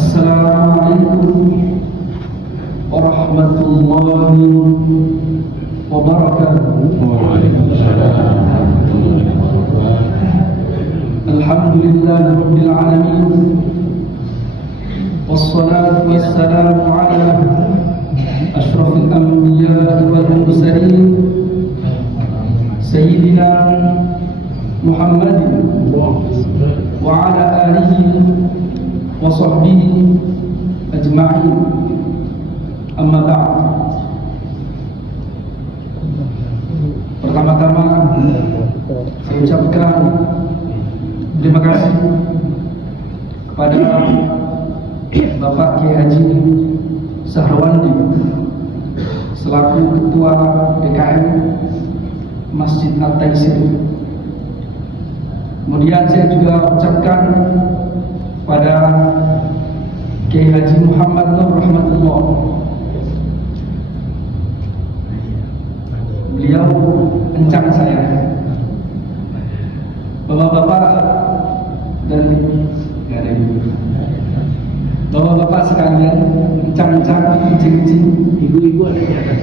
Assalamualaikum warahmatullahi wabarakatuh. Alhamdulillahirabbil alamin. Wassalatu wassalamu ala asyrafil anbiya'i wal mursalin sayyidina Muhammadin wa ala alihi wa sahbihi ajma'in. Amma ba'd. Pertama-tama saya ucapkan terima kasih kepada Bapak Kiai Haji Sahrwandi selaku Ketua DKM Masjid At-Taisir. Kemudian saya juga ucapkan pada Kiai Haji Muhammad Nur Rahmatullah. Beliau kencang saya. Bapak-bapak dan nggak ada ibu. Bapak-bapak sekalian, kencang-kencang, kucing-kucing, ibu-ibu ada di atas.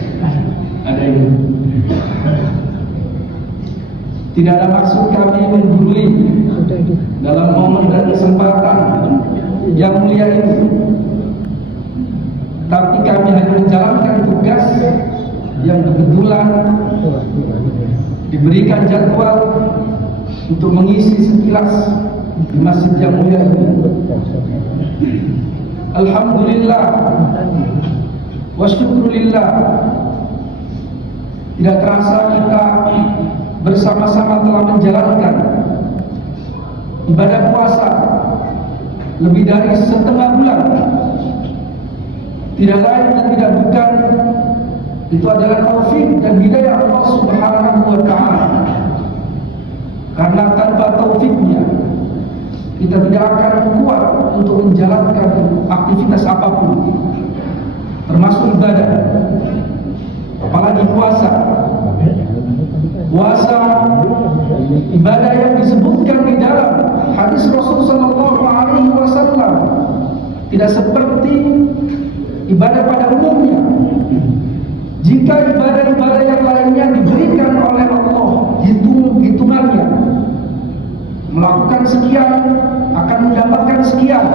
Ada ibu. Tidak ada maksud kami menggurui dalam momen dan kesempatan yang mulia ini, tapi kami hanya menjalankan tugas yang kebetulan diberikan jadwal untuk mengisi sekilas di masjid yang mulia ini. Alhamdulillah wa syukurillah, tidak terasa kita bersama-sama telah menjalankan ibadah puasa lebih dari setengah bulan. Tidak lain dan tidak bukan, itu adalah taufik dan hidayah Allah Subhanahu wa ta'ala. Karena tanpa taufiknya kita tidak akan kuat untuk menjalankan aktivitas apapun, termasuk ibadah, apalagi puasa. Puasa ibadah yang disebutkan di dalam hadis Rasul sallallahu alaihi wasallam tidak seperti ibadah pada umumnya. Jika ibadah-ibadah yang lainnya diberikan oleh Allah hitungannya, melakukan sekian akan mendapatkan sekian,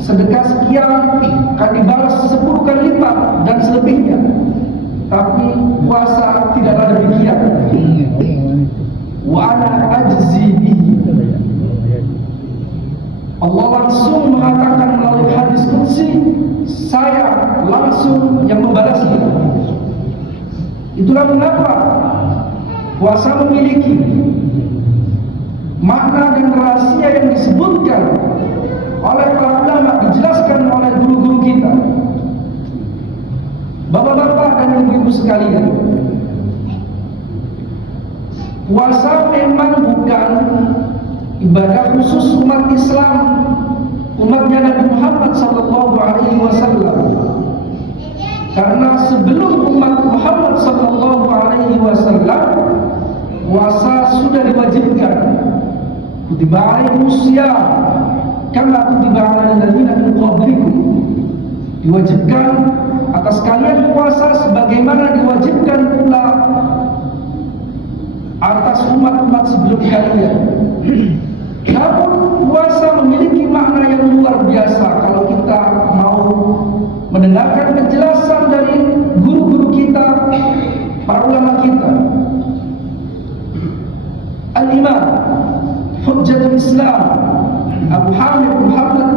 sedekah sekian akan dibalas 10 kali lipat dan selebihnya. Tapi puasa tidaklah demikian. Wa ana ajzi bihi. Allah langsung mengatakan melalui hadis qudsi, saya langsung yang membalasnya. Itulah mengapa puasa memiliki makna dan rahasia yang disebutkan oleh para ulama, dijelaskan oleh guru-guru kita. Bapak-bapak dan ibu-ibu sekalian, puasa memang bukan ibadah khusus umat Islam, umatnya Nabi Muhammad SAW. Karena sebelum umat Muhammad SAW, puasa sudah diwajibkan. Kutiba alaikumusiyam kama kutiba alal ladzina min qablikum. Diwajibkan atas kalian puasa sebagaimana diwajibkan pula atas umat-umat sebelum kalian. Namun puasa memiliki makna yang luar biasa kalau kita mau mendengarkan penjelasan dari guru-guru kita, para ulama kita. Al-Imam Hujjatul Islam Abu Hamid Muhammad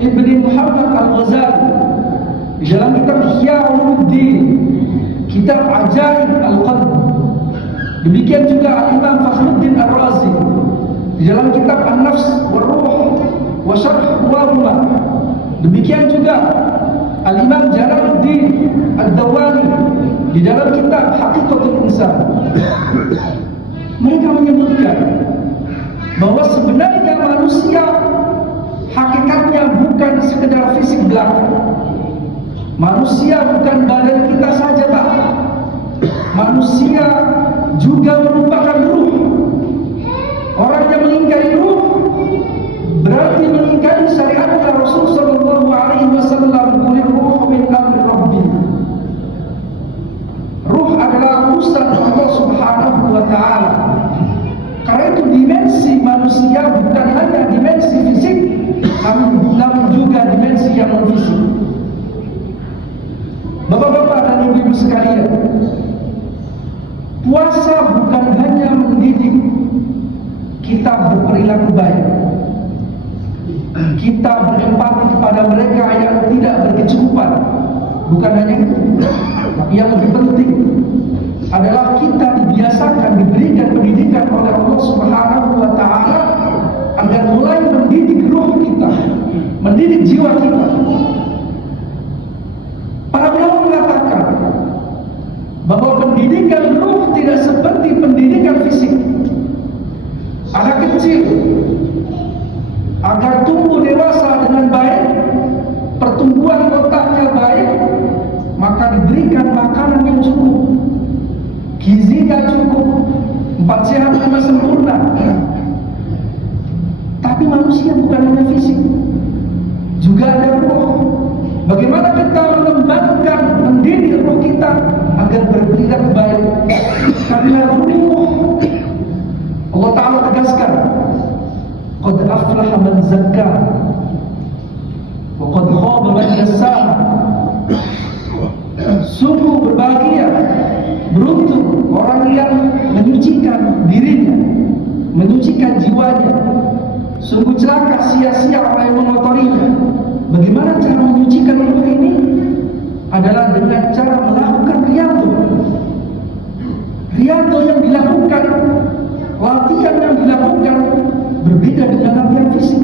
ibn Muhammad Al-Ghazali di dalam kitab Ihya Ulumuddin, kitab Ajaib Al-Qalb. Demikian juga Imam Fakhruddin Ar-Razi di dalam kitab An-Nafs wa Ruh wa Syarh Muwahhimah. Demikian juga Al-Imam Jalaluddin Ad-Dawani di dalam kitab Haqiqatul Insan. Mereka menyebutkan bahwa sebenarnya manusia hakikatnya bukan sekedar fisik belaka. Manusia bukan badan kita saja, tak. Manusia juga merupakan ruh. Orang yang mengingkari ruh berarti mengingkari syariat sekalian, puasa bukan hanya mendidik kita berperilaku baik, kita berempati kepada mereka yang tidak berkecukupan. Bukan hanya itu, tapi yang lebih penting adalah kita dibiasakan, diberikan pendidikan oleh Allah Subhanahu wa Ta'ala agar mulai mendidik ruh kita, mendidik jiwa kita. Para ulama mengatakan bahwa pendidikan ruh tidak seperti pendidikan fisik. Anak kecil agar tumbuh dewasa dengan baik, pertumbuhan otaknya baik, maka diberikan makanan yang cukup, gizinya cukup, 4 sehat 5 sempurna. Tapi manusia bukan hanya fisik, juga ada ruh. Bagaimana kita mengembangkan, mendidik ruh kita agar berperilaku baik? Karena ruh, Allah Ta'ala tegaskan, qad aflaha man zakkaha wa qad khaba man dassaha. Sungguh berbahagia, beruntung orang yang menyucikan dirinya, menyucikan jiwanya. Sungguh celaka, sia-sia orang yang mengotorinya. Bagaimana cara menyucikan ruh ini? Adalah dengan cara melakukan riyadhah. Riyadhah yang dilakukan, latihan yang dilakukan berbeda dengan latihan fisik.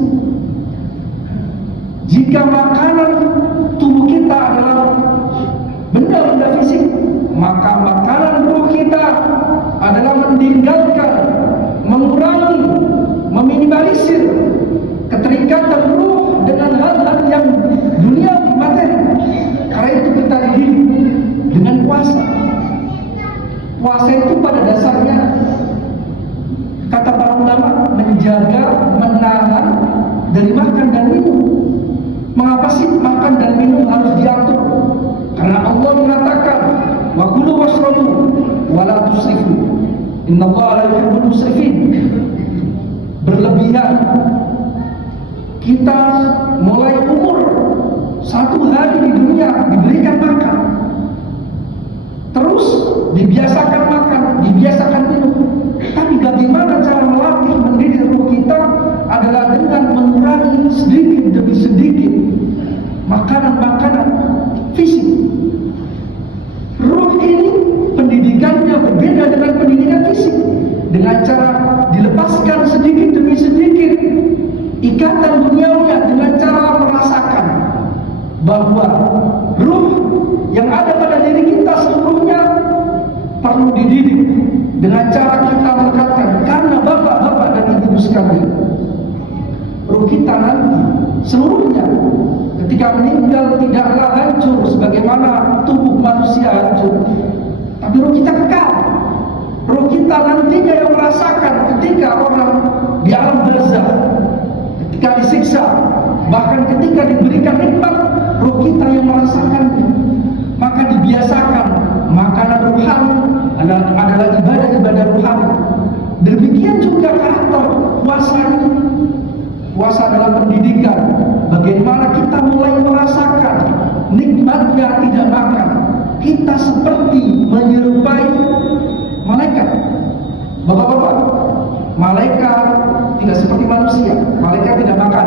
Jika makanan tubuh kita adalah benda-benda fisik, maka makanan ruh kita adalah meninggalkan, mengurangi, meminimalisir keterikatan ruh dengan hal-hal yang dunia materi. Karena itu kita dididik dengan puasa. Puasa itu pada dasarnya, kata para ulama, menjaga, menahan dari makan dan minum. Mengapa sih makan dan minum harus diatur? Karena Allah mengatakan, wa kulu washrabu wa la tusrifu, innallaha la yuhibbul musrifin. Berlebihan. Kita mulai umur 1 hari di dunia diberikan makan, terus dibiasakan makan, dibiasakan minum. Tapi bagaimana cara melatih, mendidik ruh kita adalah dengan mengurangi sedikit demi sedikit makanan-makanan fisik. Ruh ini pendidikannya berbeda dengan pendidikan fisik. Dengan cara dilepaskan sedikit demi sedikit ikatan duniawinya, dengan cara merasakan bahwa ruh yang ada pada diri kita seluruhnya perlu dididik dengan cara kita mengatakan, karena bapak-bapak dan ibu-ibu sekalian, ruh kita nanti seluruhnya ketika meninggal tidaklah hancur sebagaimana tubuh manusia hancur, tapi ruh kita kekal. Ruh kita nantinya yang merasakan ketika orang di alam barzakh, ketika disiksa, bahkan ketika diberikan nikmat, ruh kita yang merasakannya. Maka dibiasakan makanan rohani adalah ibadah-ibadah rohani. Demikian juga karakter puasa ini. Puasa adalah pendidikan. Bagaimana kita mulai merasakan nikmatnya tidak makan. Kita seperti menyerupai malaikat. Bapak-bapak, malaikat tidak seperti manusia. Malaikat tidak makan,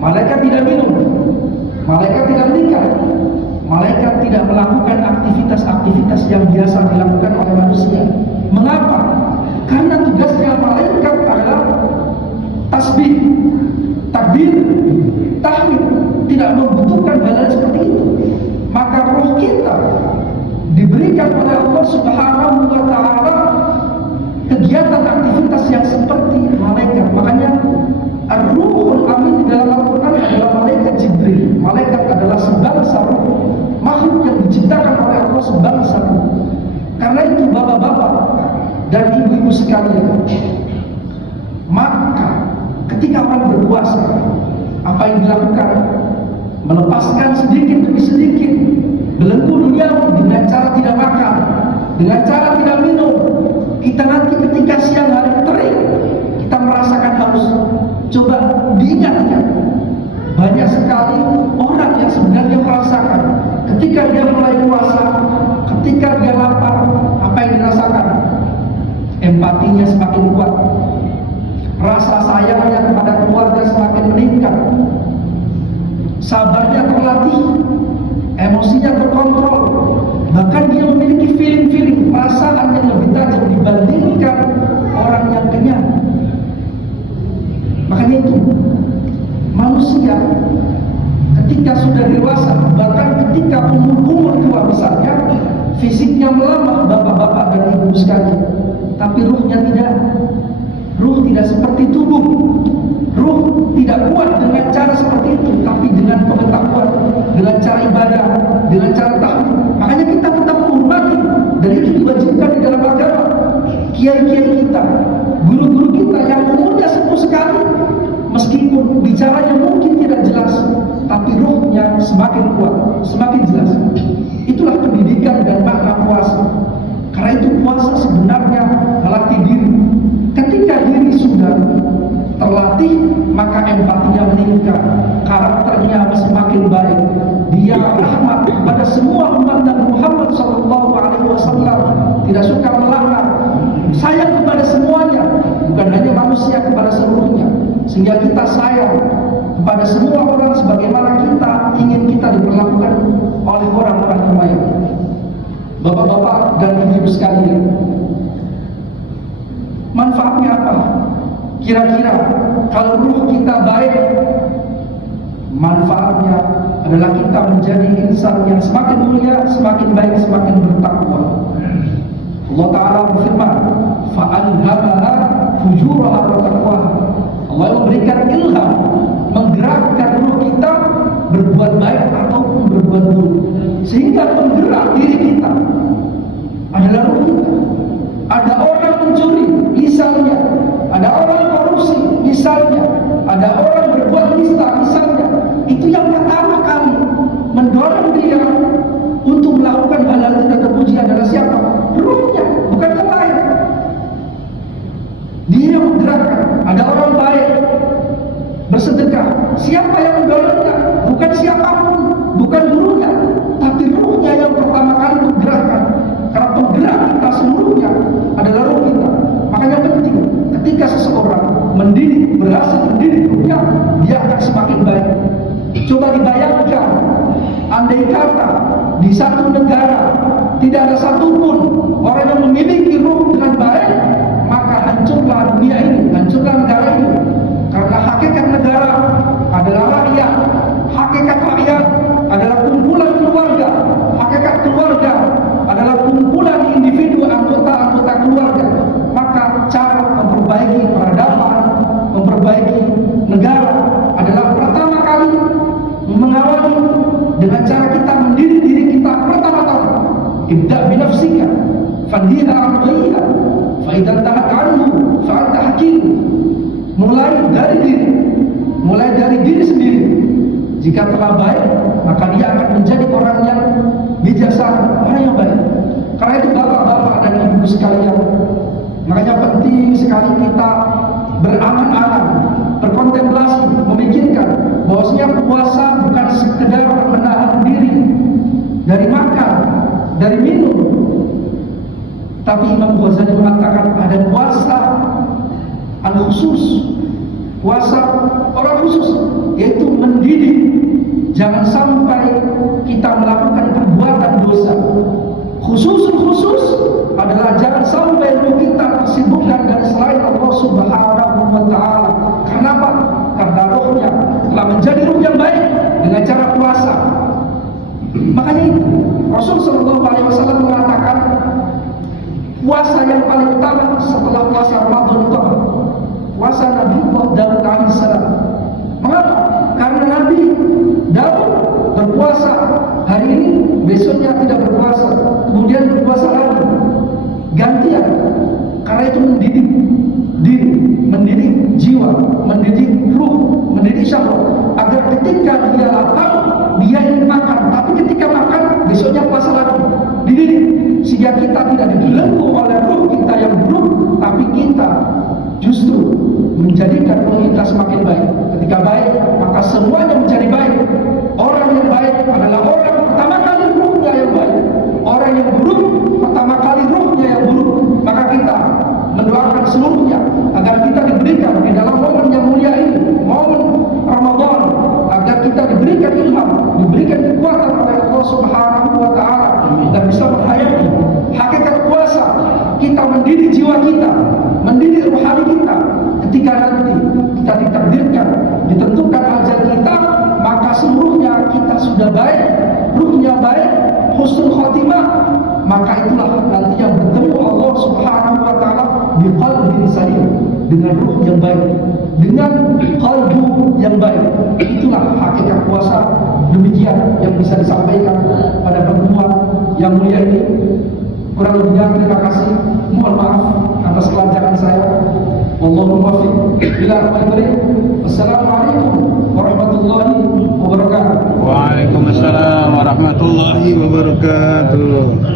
malaikat tidak minum, malaikat tidak menikah, malaikat tidak melakukan aktivitas-aktivitas yang biasa dilakukan oleh manusia. Mengapa? Karena tugasnya malaikat adalah tasbih, takbir, tahmid, tidak membutuhkan hal seperti itu. Maka roh kita diberikan oleh Allah Subhanahu wa Ta'ala kegiatan aktivitas yang seperti malaikat. Makanya Ar-Ruhul Amin di dalam Al-Quran adalah malaikat Jibril. Malaikat adalah sebangsa ruh, makhluk yang diciptakan oleh Allah sebangsa ruh. Karena itu bapak-bapak dan ibu-ibu sekalian, maka ketika orang berpuasa, apa yang dilakukan? Melepaskan sedikit demi sedikit belenggu duniawi dengan cara tidak makan, dengan cara tidak minum. Kita nanti ketika siang hari terik, kita merasakan haus. Coba diingatkan, banyak sekali orang yang sebenarnya merasakan ketika dia mulai puasa, semakin kuat, rasa sayangnya kepada keluarga semakin meningkat, sabarnya terlatih, emosinya terkontrol, bahkan dia memiliki feeling-feeling, perasaan yang lebih tajam dibandingkan orang yang kenyang. Makanya itu manusia ketika sudah dewasa, bahkan ketika umur tua misalnya, fisiknya melamah bapak-bapak dan ibu sekalian, tapi ruhnya tidak. Ruh tidak seperti tubuh. Ruh tidak kuat dengan cara seperti itu, tapi dengan pengetahuan, dengan cara ibadah, dengan cara tahu. Makanya kita tetap menghormati, dan itu diwajibkan di dalam agama. Kiai-kiai kita, guru-guru kita yang umurnya sepuh sekali, meskipun bicaranya mungkin tidak jelas, tapi ruhnya semakin kuat, semakin jelas. Itulah pendidikan dan makna puasa. Karena itu puasa sebenarnya melatih diri. Ketika diri sudah terlatih, maka empatinya meningkat, karakternya semakin baik. Dia rahmat kepada semua umat Nabi Muhammad SAW, tidak suka melaknat, sayang kepada semuanya, bukan hanya manusia, kepada seluruhnya. Sehingga kita sayang kepada semua orang sebagaimana kita ingin kita diperlakukan oleh orang-orang yang baik. Bapak-bapak dan ibu-ibu sekalian, manfaatnya apa? Kira-kira kalau ruh kita baik, manfaatnya adalah kita menjadi insan yang semakin mulia, semakin baik, semakin bertakwa. Allah Ta'ala berfirman, فَأَلْهَمَهَا فُجُورَهَا وَتَقْوَاهَا. Allah memberikan ilham, menggerakkan ruh kita berbuat baik ataupun berbuat buruk, sehingga penggerak diri kita adalah ruh kita. Ada orang mencuri misalnya, ada orang korupsi misalnya, ada orang berbuat nista misalnya, itu yang pertama kali mendorong dia untuk melakukan hal-hal tidak terpuji adalah siapa? Ruhnya, bukan yang lain. Dia yang menggerakkan. Ada orang baik bersedekah, siapa yang mendorongnya? Bukan siapapun, bukan gurunya, tapi ruhnya yang pertama kali menggerakkan. Karena penggerak kita seluruhnya adalah ruh kita. Makanya penting ketika seseorang mendidik, berhasil mendidik ruhnya, dia akan semakin baik. Coba dibayangkan, andai kata di satu negara tidak ada satupun orang yang memiliki ruh dengan baik, maka hancurlah dunia ini, hancurlah negara ini. Karena hakikat negara adalah rakyat, hakikat rakyat adalah kumpulan keluarga, hakikat keluarga adalah kumpulan individu, anggota-anggota keluarga. Maka cara memperbaiki peradaban, memperbaiki negara adalah pertama kali mengawali dengan cara kita mendidik diri kita pertama-tama. Ibda' binafsika fadhiha amdhiha fa idza tahat anhu fa anta hakim. Mulai dari diri sendiri. Jika telah baik, maka dia akan menjadi orang yang bijaksana, orang yang baik. Karena itu bapak-bapak dan ibu sekalian, makanya penting sekali kita berangan-angan, berkontemplasi, memikirkan bahwasanya puasa bukan sekedar menahan diri dari makan, dari minum. Tapi Imam Ghazali mengatakan ada puasa al-khusus, puasa orang khusus, yaitu mendidik. Jangan sampai kita melakukan perbuatan dosa. Khusus adalah jangan sampai ruh kita tersibukkan dari selain Allah Subhanahu wa Ta'ala. Kenapa? Karena rohnya telah menjadi ruh yang baik dengan cara puasa. Makanya itu Rasul Sallallahu Alaihi Wasallam mengatakan puasa yang paling utama setelah puasa Ramadan itu apa? Puasa Nabi Daud alaihissalam. Mengapa? Karena Nabi Daud berpuasa hari ini, besoknya tidak berpuasa, kemudian berpuasa lagi, gantian. Karena itu mendidik diri, mendidik jiwa, mendidik ruh, mendidik syahwat, agar ketika dia lapar, dia ingin makan, tapi ketika makan, besoknya puasa lagi. Dididik sehingga kita tidak dibelenggu oleh ruh kita yang buruk, tapi kita justru menjadikan ruh kita semakin baik. Ketika baik, maka semuanya menjadi baik. Orang yang baik adalah orang pertama kali ruhnya yang baik. Orang yang buruk pertama kali ruhnya yang buruk. Maka kita mendoakan seluruhnya, agar kita diberikan di dalam momen yang mulia ini, momen Ramadan, agar kita diberikan ilham, diberikan kekuatan oleh Allah Subhanahu wa Ta'ala, dan bisa menghayati hakikat puasa. Kita mendidik jiwa kita, mendidik rohani kita. Ketika nanti kita ditakdirkan, ditentukan ajal kita, maka seluruhnya kita sudah baik, ruhnya baik, husnul khotimah. Maka itulah nanti yang bertemu Allah Subhanahu wa Ta'ala di qalbin salim, dengan ruh yang baik, dengan qalbu yang baik. Itulah hakikat puasa. Demikian yang bisa disampaikan pada pertemuan yang mulia ini. Kurang lebihnya terima kasih, mohon maaf atas kelancaran saya. Wallahu muwaffiq ila aqwamit thoriq. Wassalamualaikum warahmatullahi wabarakatuh. Waalaikumsalam warahmatullahi wabarakatuh.